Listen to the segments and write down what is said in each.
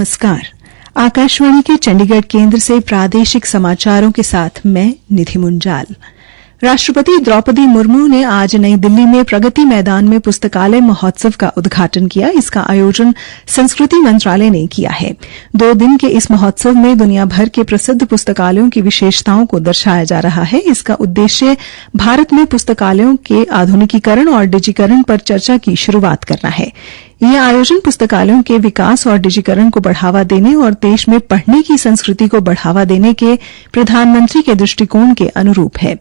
नमस्कार। आकाशवाणी के चंडीगढ़ केंद्र से प्रादेशिक समाचारों के साथ मैं निधि मुंजाल। राष्ट्रपति द्रौपदी मुर्मू ने आज नई दिल्ली में प्रगति मैदान में पुस्तकालय महोत्सव का उद्घाटन किया। इसका आयोजन संस्कृति मंत्रालय ने किया है। 2 दिन के इस महोत्सव में दुनिया भर के प्रसिद्ध पुस्तकालयों की विशेषताओं को दर्शाया जा रहा है। इसका उद्देश्य भारत में पुस्तकालयों के आधुनिकीकरण और डिजिटीकरण पर चर्चा की शुरुआत करना है। यह आयोजन पुस्तकालयों के विकास और डिजिटीकरण को बढ़ावा देने और देश में पढ़ने की संस्कृति को बढ़ावा देने के प्रधानमंत्री के दृष्टिकोण के अनुरूप है।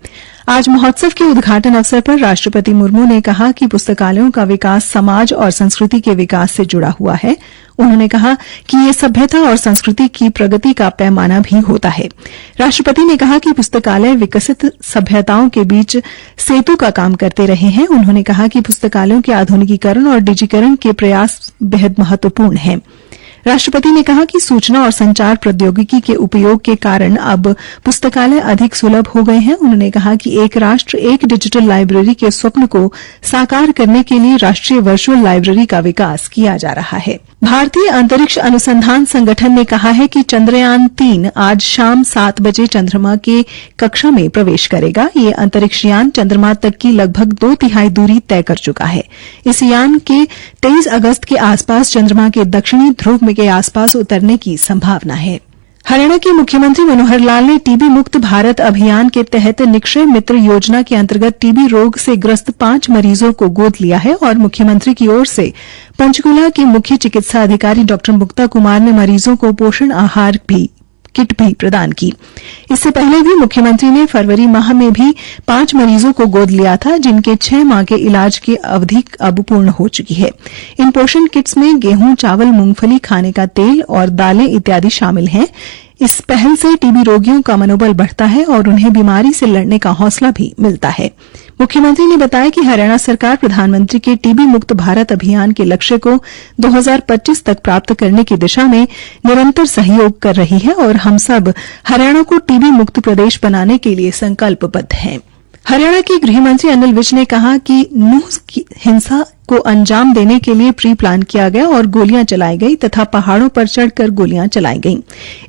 आज महोत्सव के उद्घाटन अवसर पर राष्ट्रपति मुर्मू ने कहा कि पुस्तकालयों का विकास समाज और संस्कृति के विकास से जुड़ा हुआ है। उन्होंने कहा कि ये सभ्यता और संस्कृति की प्रगति का पैमाना भी होता है। राष्ट्रपति ने कहा कि पुस्तकालय विकसित सभ्यताओं के बीच सेतु का काम करते रहे हैं। उन्होंने कहा कि पुस्तकालयों के आधुनिकीकरण और डिजिटीकरण के प्रयास बेहद महत्वपूर्ण हैं। राष्ट्रपति ने कहा कि सूचना और संचार प्रौद्योगिकी के उपयोग के कारण अब पुस्तकालय अधिक सुलभ हो गए हैं। उन्होंने कहा कि एक राष्ट्र एक डिजिटल लाइब्रेरी के स्वप्न को साकार करने के लिए राष्ट्रीय वर्चुअल लाइब्रेरी का विकास किया जा रहा है। भारतीय अंतरिक्ष अनुसंधान संगठन ने कहा है कि चंद्रयान 3 आज शाम 7 बजे चंद्रमा के कक्षा में प्रवेश करेगा। ये अंतरिक्ष यान चंद्रमा तक की लगभग 2/3 दूरी तय कर चुका है। इस यान के 23 अगस्त के आसपास चंद्रमा के दक्षिणी ध्रुव के आसपास उतरने की संभावना है। हरियाणा के मुख्यमंत्री मनोहर लाल ने टीबी मुक्त भारत अभियान के तहत निक्षय मित्र योजना के अंतर्गत टीबी रोग से ग्रस्त 5 मरीजों को गोद लिया है और मुख्यमंत्री की ओर से पंचकूला के मुख्य चिकित्सा अधिकारी डॉ मुक्ता कुमार ने मरीजों को पोषण आहार किट भी प्रदान की। इससे पहले भी मुख्यमंत्री ने फरवरी माह में भी 5 मरीजों को गोद लिया था, जिनके 6 माह के इलाज की अवधि अब पूर्ण हो चुकी है। इन पोषण किट्स में गेहूं, चावल, मूंगफली, खाने का तेल और दालें इत्यादि शामिल हैं। इस पहल से टीबी रोगियों का मनोबल बढ़ता है और उन्हें बीमारी से लड़ने का हौसला भी मिलता है। मुख्यमंत्री ने बताया कि हरियाणा सरकार प्रधानमंत्री के टीबी मुक्त भारत अभियान के लक्ष्य को 2025 तक प्राप्त करने की दिशा में निरंतर सहयोग कर रही है और हम सब हरियाणा को टीबी मुक्त प्रदेश बनाने के लिए संकल्पबद्ध हैं। हरियाणा के गृह मंत्री अनिल विज ने कहा कि नूंह की हिंसा को अंजाम देने के लिए प्री प्लान किया गया और गोलियां चलाई गई तथा पहाड़ों पर चढ़कर गोलियां चलाई गईं।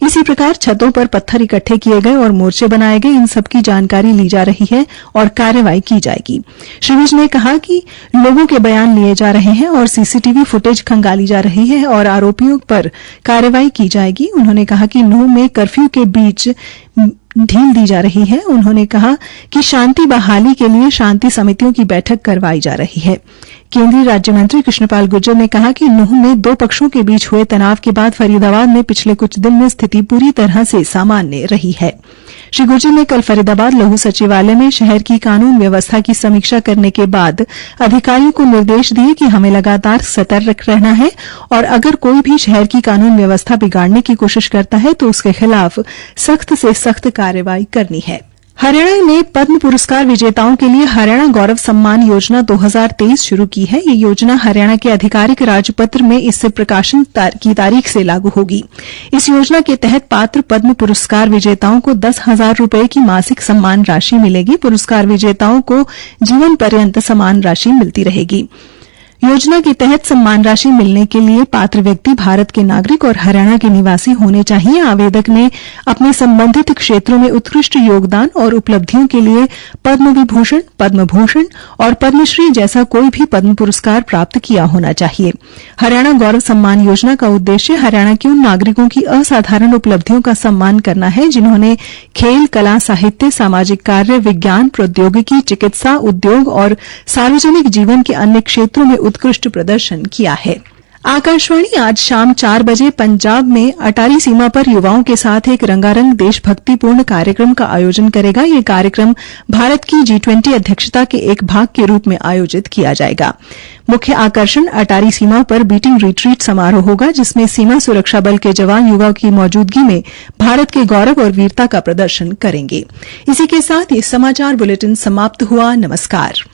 इसी प्रकार छतों पर पत्थर इकट्ठे किए गए और मोर्चे बनाए गए। इन सब की जानकारी ली जा रही है और कार्रवाई की जाएगी। श्री विज ने कहा कि लोगों के बयान लिए जा रहे हैं और सीसीटीवी फुटेज खंगाली जा रही है और आरोपियों पर कार्रवाई की जाएगी। उन्होंने कहा कि नूंह में कर्फ्यू के बीच ढील दी जा रही है। उन्होंने कहा कि शांति बहाली के लिए शांति समितियों की बैठक करवाई जा रही है। केंद्रीय राज्य मंत्री कृष्णपाल गुर्जर ने कहा कि नूंह में 2 पक्षों के बीच हुए तनाव के बाद फरीदाबाद में पिछले कुछ दिन में स्थिति पूरी तरह से सामान्य रही है। श्री गुर्जर ने कल फरीदाबाद लौह सचिवालय में शहर की कानून व्यवस्था की समीक्षा करने के बाद अधिकारियों को निर्देश दिए कि हमें लगातार सतर्क रहना है और अगर कोई भी शहर की कानून व्यवस्था बिगाड़ने की कोशिश करता है तो उसके खिलाफ सख्त से सख्त कार्रवाई करनी है। हरियाणा ने पद्म पुरस्कार विजेताओं के लिए हरियाणा गौरव सम्मान योजना 2023 शुरू की है। ये योजना हरियाणा के आधिकारिक राजपत्र में इससे प्रकाशन की तारीख से लागू होगी। इस योजना के तहत पात्र पद्म पुरस्कार विजेताओं को 10,000 रुपए की मासिक सम्मान राशि मिलेगी। पुरस्कार विजेताओं को जीवन पर्यंत सम्मान राशि मिलती रहेगी। योजना के तहत सम्मान राशि मिलने के लिए पात्र व्यक्ति भारत के नागरिक और हरियाणा के निवासी होने चाहिए। आवेदक ने अपने संबंधित क्षेत्रों में उत्कृष्ट योगदान और उपलब्धियों के लिए पद्म विभूषण, पद्म भूषण और पद्मश्री जैसा कोई भी पद्म पुरस्कार प्राप्त किया होना चाहिए। हरियाणा गौरव सम्मान योजना का उद्देश्य हरियाणा के उन नागरिकों की असाधारण उपलब्धियों का सम्मान करना है जिन्होंने खेल, कला, साहित्य, सामाजिक कार्य, विज्ञान, प्रौद्योगिकी, चिकित्सा, उद्योग और सार्वजनिक जीवन के अन्य क्षेत्रों में उत्कृष्ट प्रदर्शन किया है। आकाशवाणी आज शाम 4 बजे पंजाब में अटारी सीमा पर युवाओं के साथ एक रंगारंग देशभक्तिपूर्ण कार्यक्रम का आयोजन करेगा। ये कार्यक्रम भारत की G20 अध्यक्षता के एक भाग के रूप में आयोजित किया जाएगा। मुख्य आकर्षण अटारी सीमा पर बीटिंग रिट्रीट समारोह होगा, जिसमें सीमा सुरक्षा बल के जवान युवाओं की मौजूदगी में भारत के गौरव और वीरता का प्रदर्शन करेंगे। इसी के साथ ये समाचार बुलेटिन समाप्त हुआ। नमस्कार।